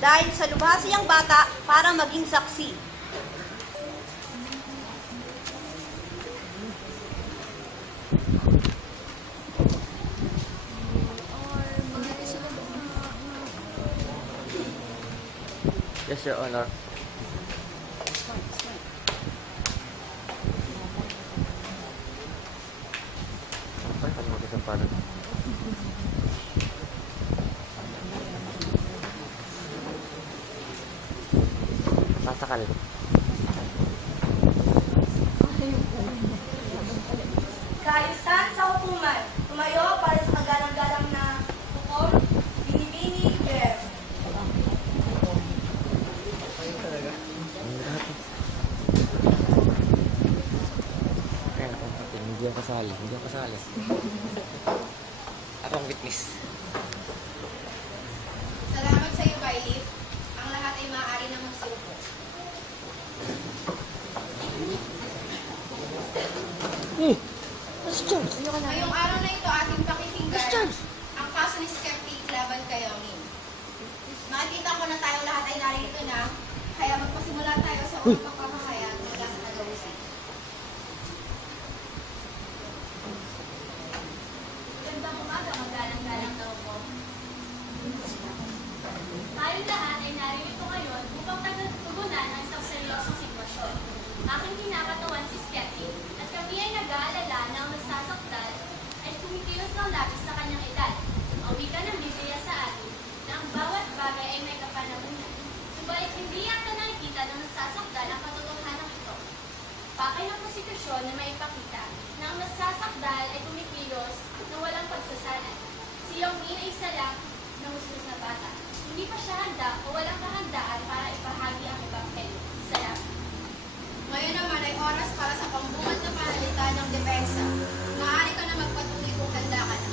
dahil sa lubha siyang bata para maging saksi. Yes, Your Honor. Ay, kalimutan ang pala. Sasakal. Kaayusan sa hukuman. Tumayo para sa kagalang-galang na hukom, Binibini Bear. Hindi ako kasali. Hindi ako kasali. Ako ang witness. Salamat sa iyo, Bailip. Ang lahat ay maaari na magsuko. Ngayong araw na ito ating pakikinggan ang kaso ni Skeptic laban kay Yongin. Makikita ko na tayong lahat ay narito na, kaya magpasimula tayo sa unang pagpapahayag mula sa tagausin. Gandang umaga, magalang-galang daw po. Tayong lahat ay narito ngayon upang tugunan ang isang seryosong sitwasyon. Aking kinakatawan si Skeptic at kami ay nag-aalala na ang nasasakdal ay tumitiyos ng labis sa kanyang edad. Ang wika ng Biblia sa atin na ang bawat bagay ay may kapanahunan. Subalit hindi yata nakikita ng nasasakdal ang katotohanan ito. Pakay ng konstitusyon na may ipakita na ang nasasakdal ay kumikilos na walang pagsasanay. Si Yongin ay isa lang na hustos na bata. Hindi pa siya handa o walang kahandaan para ipahagi ang ebanghelyo. Salamat. Ngayon naman ay oras para sa pambungad na panalita ng depensa. Maaari ka na magpatuloy kung handa ka na.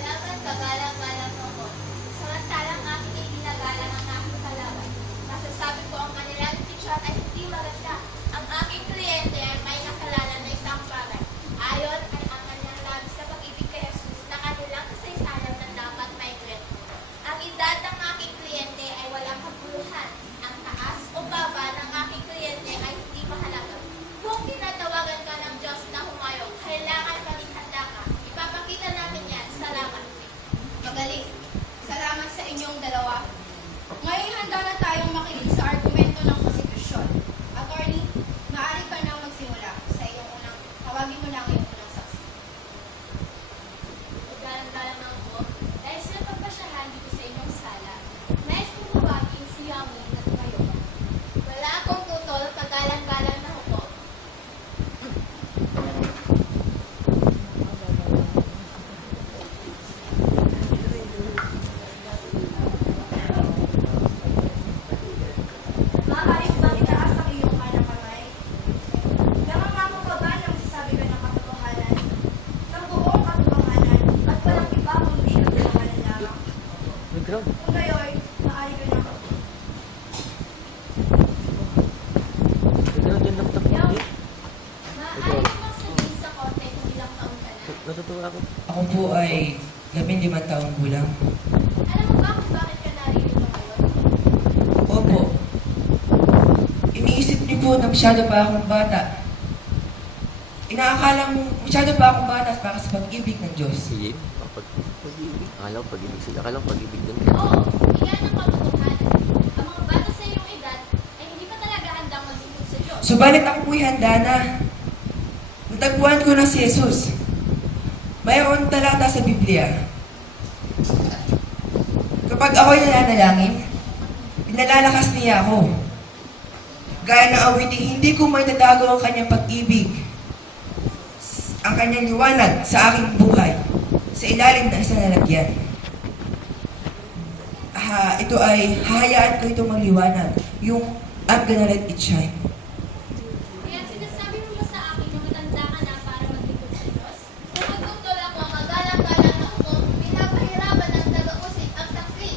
Salamat, kagalang-galang ako. Samantalang aking ay ginagalang ang aking kalaban. Masasabi ko ang kanilang picture ay hindi maganda. Ang aking kliyente ay may kasalanan na isang bagay. Ayon ay ang kanyang labis na pag-ibig kay Jesus na kanilang kasaysayan na dapat may kwento. Ang edad ng aking kliyente ay walang kabuluhan. Ang taas o baba ng aking kliyente ay hindi mahalaga. Kung tinatawagan ka ng Diyos na humayo, kailangan maging handa ka. Ipapakita natin yan. Salamat. Magaling. Salamat sa inyong dalawa. Ngayon handa na tayong makinig sa argumento ng konstitusyon. Attorney, maaari ka nang magsimula sa iyong unang, tawagin mo lang iyong unang saksi. Galang-galang na ako. Dahil sila pagpasyahan dito sa inyong sala, nais kong tawagin si Yami at kayo. Wala akong tutol, kagalang-galang na ako. Maaari bang itaas ang iyong kanang kamay? Nangangako ka ba na magsasabi ka ng katotohanan? Ng buong katotohanan at walang iba kundi katotohanan lamang? Background. Kung gayoy, maaari ka na. Background yan lang ito. Yami, maaari mo bang sabihin sa korte kung ilang taon ka na? Natutuwa ako. Ako po ay 15 taong gulang. Alam mo ba kung bakit ka naririto ngayon? Opo. Iniisip niyo po na masyado pa akong bata. Inaakala mo masyado pa akong bata para sa pag-ibig ng Diyos. Sige. Pag-ibig. Akala ko pag-ibig sila. Akala ko pag-ibig din. Oo, iyan ang katotohanan. Ang mga bata sa iyong edad ay hindi pa talaga handang maglingkod sa Diyos. Subalit ako po'y handa na. Natagpuan ko na si Jesus. Mayroon talata sa Biblia. Kapag ako'y nananalangin, pinalalakas niya ako. Gaya ng awiting, hindi ko may tatago ang kanyang pag-ibig, ang kanyang liwanag sa aking buhay, sa ilalim ng isang lalagyan. Ito ay, hahayaan ko itong magliwanag, yung I'm gonna let it shine. Kaya sinasabi mo ba sa akin na matanda ka na para maglingkod sa Diyos? Kung magtutol ako, magalang-galang na ako, pinapahirapan ng taga-usip ang saksi.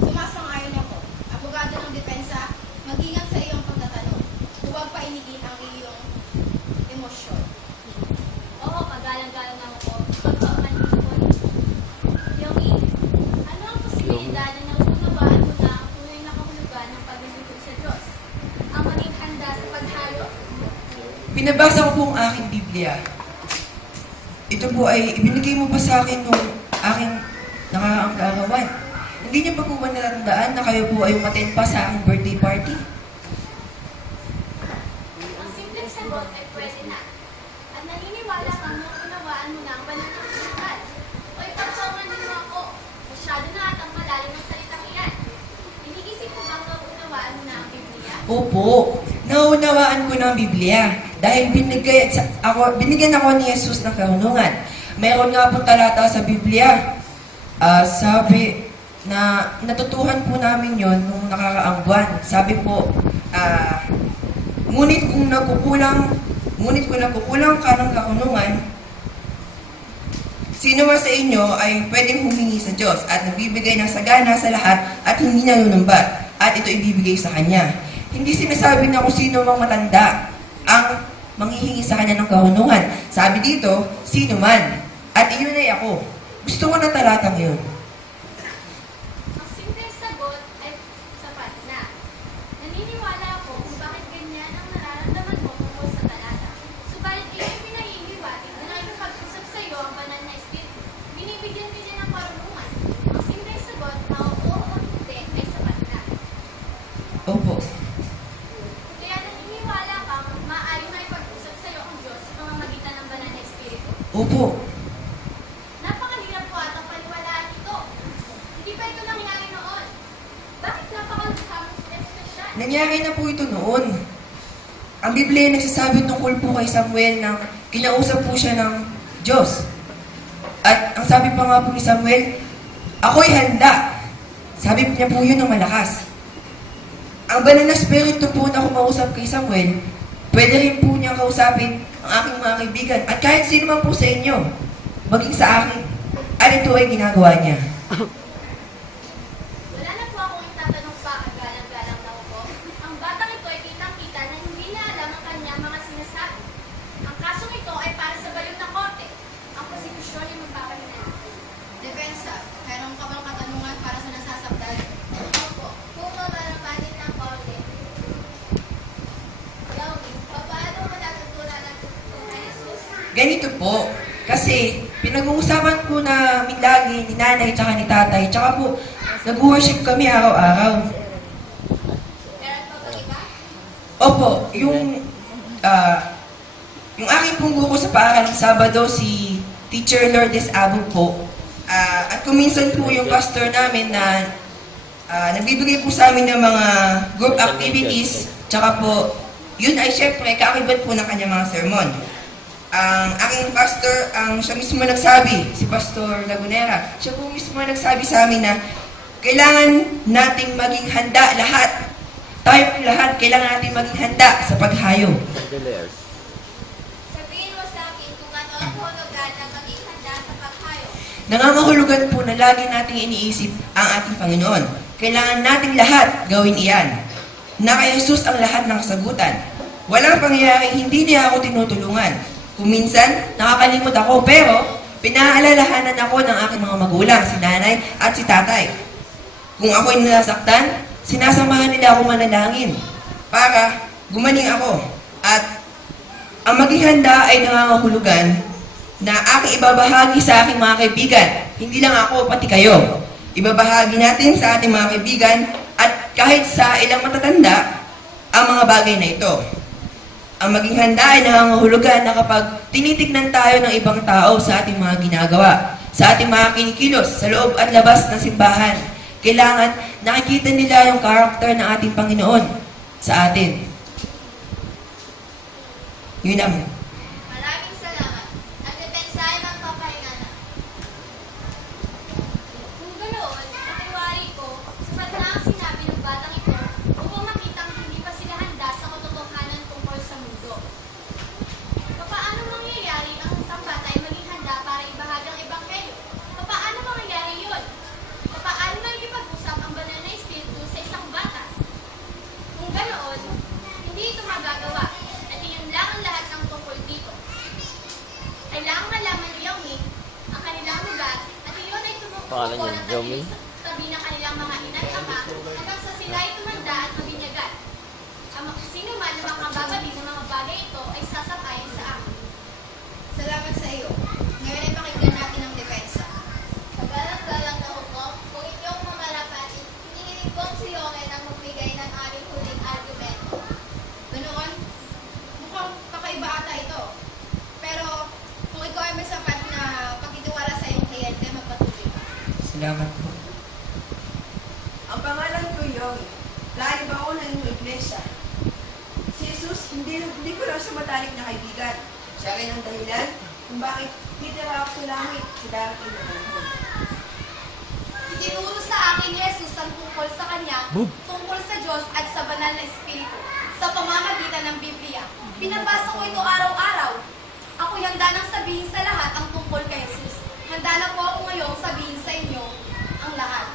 Sumasang-ayon ako. Abogado ng depensa, mag-ingat sa iyong pagtatanong. Huwag painigin ang iyong emosyon. Oo, magalang-galang na ako. Pagpapanitin ko rin. Yung ano ang posibilidad na naunawaan mo na ang tunay na Binabasa ko po ang aking Biblia. Ito po ay ibinigay mo pa sa akin nung aking nakakaang kaarawan. Hindi niyo pa po ba natatandaan na kayo po ay umaten pa sa aking birthday party? Ang simpleng sagot ay pwede na. At naniniwala kang unawaan mo na ang banal ng sulat. O ipagsawan mo ako. Masyado na at ang malalim ng salitang iyan. Iniisip mo bang unawaan mo na ang Biblia? Opo, naunawaan ko ng Biblia dahil binigyan ako ni Jesus ng karunungan. Mayroon nga po talata sa Biblia. Sabi na natutuhan po namin yon nung nakaraang buwan. Sabi po, ngunit kung nagkukulang ka ng karunungan, sino man sa inyo ay pwedeng humingi sa Diyos at nagbibigay ng sagana sa lahat at hindi nanunumbat at ito ibibigay sa Kanya. Hindi sinasabi na kung sino mang matanda ang manghihingi sa Kanya ng karunungan. Sabi dito, sino man. At iyon ay ako. Gusto ko na talatang yun. Ang simpleng sagot ay sapat na. Naniniwala ako kung bakit ganyan ang nararamdaman mo tungkol sa talata. Subalit iyo'y pinahihiwatig na nakikipag-usap sa iyo ang banal na espiritu. Binibigyan din niya ng karunungan. Ang simpleng sagot na oo o hindi ay sapat na. Opo. Kaya naniniwala kang maaaring na ipag-usap sa iyo ang Diyos sa pamamagitan ng banal na espiritu. Opo. Napakahirap po at ang paniwalaan ito. Hindi pa ito nangyari noon. Bakit napakalamang espesyal? Nangyari na po ito noon. Ang Biblia ay nagsasabi tungkol po kay Samuel na kinausap po siya ng Diyos. At ang sabi pa nga po ni Samuel, ako'y handa. Sabi niya po yun ng malakas. Ang banal na spirito po na kumausap kay Samuel, pwede rin po niya kausapin ang aking mga kaibigan at kahit sino man po sa inyo, maging sa akin. At ito ay ginagawa niya. Wala na po akong itatanong pa at galang-galang daw po. Ang batang ito ay kitang-kita na hindi na alam ang kanyang mga sinasabi. Ang kasong ito ay para sa baliw na korte. Ang prosekusyon ay magpapahinala. Depensa, mayroon ka bang katanungan para sa nasasaktan? Opo, kung mabarapatin ng korte. Gawin, paano mo natutunan ng Jesus? Ganito po. Kasi pinag-uusapan po namin lagi ni nanay tsaka ni tatay. Tsaka po, nag-worship kami araw-araw. Meron pa ba iba? Opo, yung aking pong guro sa paaralang Sabado, si Teacher Lourdes Abog po. At kuminsan po yung pastor namin na nagbibigay po sa amin ng mga group activities. Tsaka po, yun ay syempre kaakibat po ng kanyang mga sermon. Ang aking pastor, siya mismo nagsabi, si Pastor Lagunera, siya po mismo nagsabi sa amin na kailangan nating maging handa lahat. Tayo po lahat, kailangan nating maging handa sa paghayo. Sabihin mo sa akin kung ano ang hulugan ng maging handa sa paghayo. Nangangahulugan po na lagi nating iniisip ang ating Panginoon. Kailangan nating lahat gawin iyan. Na kay Jesus ang lahat ng kasagutan. Walang pangyayari hindi niya ako tinutulungan. Kung minsan, nakakalimot ako, pero pinaalalahanan ako ng aking mga magulang, si nanay at si tatay. Kung ako'y nasaktan, sinasamahan nila ako manalangin para gumaling ako. At ang maging handa ay nangangahulugan na aking ibabahagi sa aking mga kaibigan. Hindi lang ako, pati kayo. Ibabahagi natin sa ating mga kaibigan at kahit sa ilang matatanda ang mga bagay na ito. Ang maging handa ay nangangahulugan na kapag tinitignan tayo ng ibang tao sa ating mga ginagawa, sa ating mga kinikilos, sa loob at labas ng simbahan, kailangan nakikita nila yung karakter ng ating Panginoon sa atin. Yun ang Maraming salamat. At depensa ay magpapahinga na. Kung ganoon, natiwari ko, sapat na ang sinabi ng batang ito upang makitang hindi pa sila handa sa katotohanan tungkol sa mundo. Paano mangyayari ang isang bata ay maging handa para ibahagi ang ebanghelyo? Paano mangyayari yun? Paano makikipag-usap ang banal na espiritu sa isang bata? Kung ganoon, hindi ito magagawa. At iyon lang ang lahat ng tungkol dito. Kailangang malaman ni Yaomi ang kanilang lugar at iyon ay Pangalan tumutuko niya, ng Yaomi? sa tabi ng kanilang mga ina at ama hanggang sa sila ay tumanda at mabinyagan. Ang sino man na makababali ng mga bagay ito ay sasapa Pipiliin ko ang si Yoken ang magbigay ng aming huling argumento. Ganoon, mukhang kakaiba ata ito. Pero kung ikaw ay may sapat na pagtitiwala sa iyong kliyente, magpatuloy ka. Salamat po. Ang pangalan ko Yogi. Layo ba ako ng iglesia? Si Jesus, hindi ko lang siya matalik na kaibigan. Siya rin ang dahilan kung bakit titira ako sa langit sa darating na panahon. Itinuro sa akin ni Jesus ang tungkol sa Kanya, tungkol sa Diyos at sa banal na Espiritu, sa pamamagitan ng Biblia. Pinabasa ko ito araw-araw. Ako'y handa nang sabihin sa lahat ang tungkol kay Jesus. Handa na po ako ngayong sabihin sa inyo ang lahat.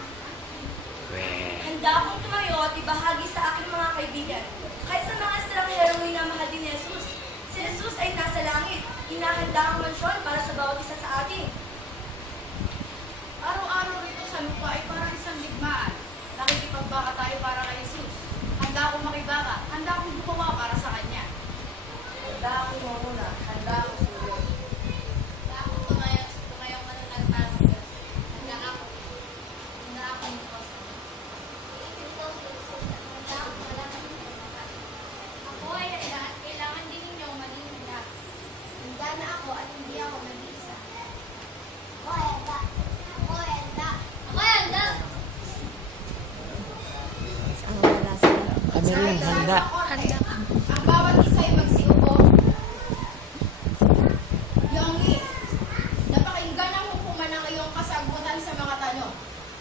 Handa akong tumayo at ibahagi sa aking mga kaibigan. Kahit sa mga estranghero minamahal din ni Jesus. Si Jesus ay nasa langit. Inahanda ang mansyon para sa bawat isa sa atin. Araw-araw rito sa lupa ay parang isang ligmaan. Nakikipagbaka tayo para kay Jesus. Handa akong makibaka, handa akong gumawa para sa Kanya. Handa akong mamuna. Handa akong sulo. Handa akong tumayong manunal para sa Diyos. Handa akong bukas. Handa akong malaman ng pagkakas. Ako ay handa at kailangan din ninyong maging handa. Handa na ako at hindi ako nag-iisa. Ako ay handa. Ako ay handa. Ako ay handa. Kami rin, handa. Ang bawat isa ay magsiupo. Yongi, napakinggan ang hukuman ng iyong kasagutan sa mga tanong.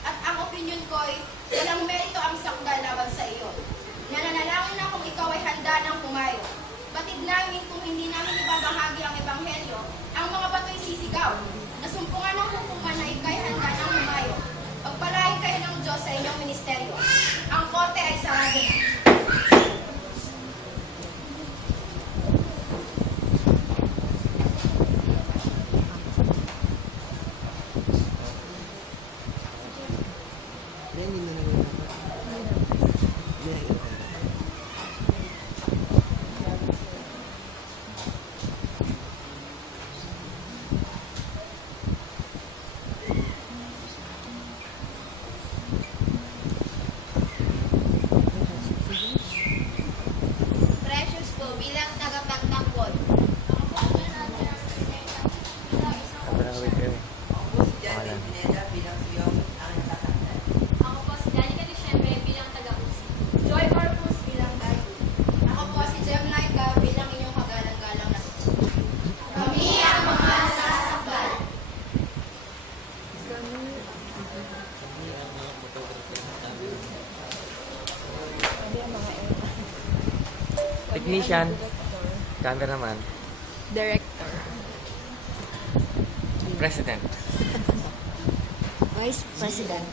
At ang opinyon ko ay walang merito ang sakdal laban sa iyo. Nananalangin na kung ikaw ay handa ng pumayo. Batid namin kung hindi namin ibabahagi ang ebanghelyo, ang mga bato'y sisigaw. Nasumpungan ng hukuman na ikay handa ng pumayo. Pagpalain kayo ng Diyos sa inyong ministeryo. Ang korte ay sarado na. Precious po bilang tagapagtanggol. Kaparawit kayo. Ako si John Pangalan. Pineda bilang si Yogi ang nasasaktan. Ako po si Danica Diciembre bilang taga-usi. Joy Corpus bilang tayo. Ako po si Jem Laika bilang inyong kagalang-galang na. Kami ang mga nasasaktan. Technician. Cameraman. Director, President. Vice President,